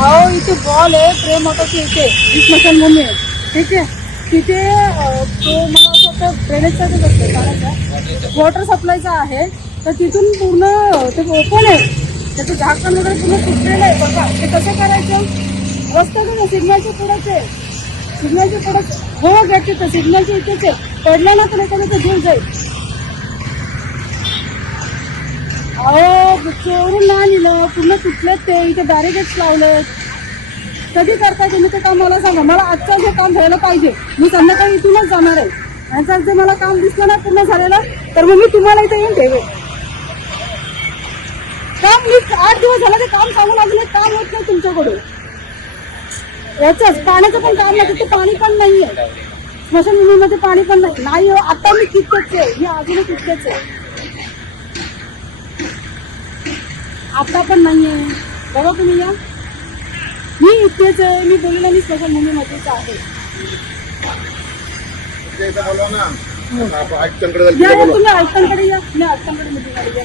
अहो इथे बॉल आहे प्रेम ऑटोची इथे ही स्मशानभूमी आहे. ठीक आहे. तिथे तो मला असं वाटतं ड्रेनेजचाच असतो पाण्याचा वॉटर सप्लायचा आहे. तर तिथून पूर्ण ते ओपन आहे. त्याचं झाकण वगैरे पूर्ण तुटलेलं आहे. बघा ते कसं करायचं. रस्त्यातून आहे सिग्नलच्या पुढंच आहे. सिग्नलच्या पुढंच हो गॅट तिथं सिग्नलच्या इथेच आहे. पडलं ना तर एखाद्याचा जीव जाईल. अहो चोरून नाही नेलं पूर्ण तुटलेत ते. इथे बॅरिकेड्स लावलेत. कधी करताय तुम्ही ते काम मला सांगा. मला आजचं जे काम व्हायला पाहिजे. मी संध्याकाळी इथूनच जाणार आहे. आणि जर जे मला काम दिसलं ना पूर्ण झालेलं तर मग मी तुम्हाला इथे येऊन ठेवेन. काम मी 8 दिवस झालं ते काम सांगून अजून एक काम होत नाही तुमच्याकडून. याच पाण्याचं पण काम नाही. तिथे पाणी पण नाहीये. स्मशानभूमीमध्ये पाणी पण नाही हो. आता मी तिथेच आहे. मी अजूनही तिथेच आहे. आता पण नाहीये. बघा तुम्ही या. मी इथेच आहे. मी बोलले मी स्मशानभूमीमध्येच आहे. या तुम्ही आयुक्तांकडे या. मी आयुक्तांकडे मिटिंग या.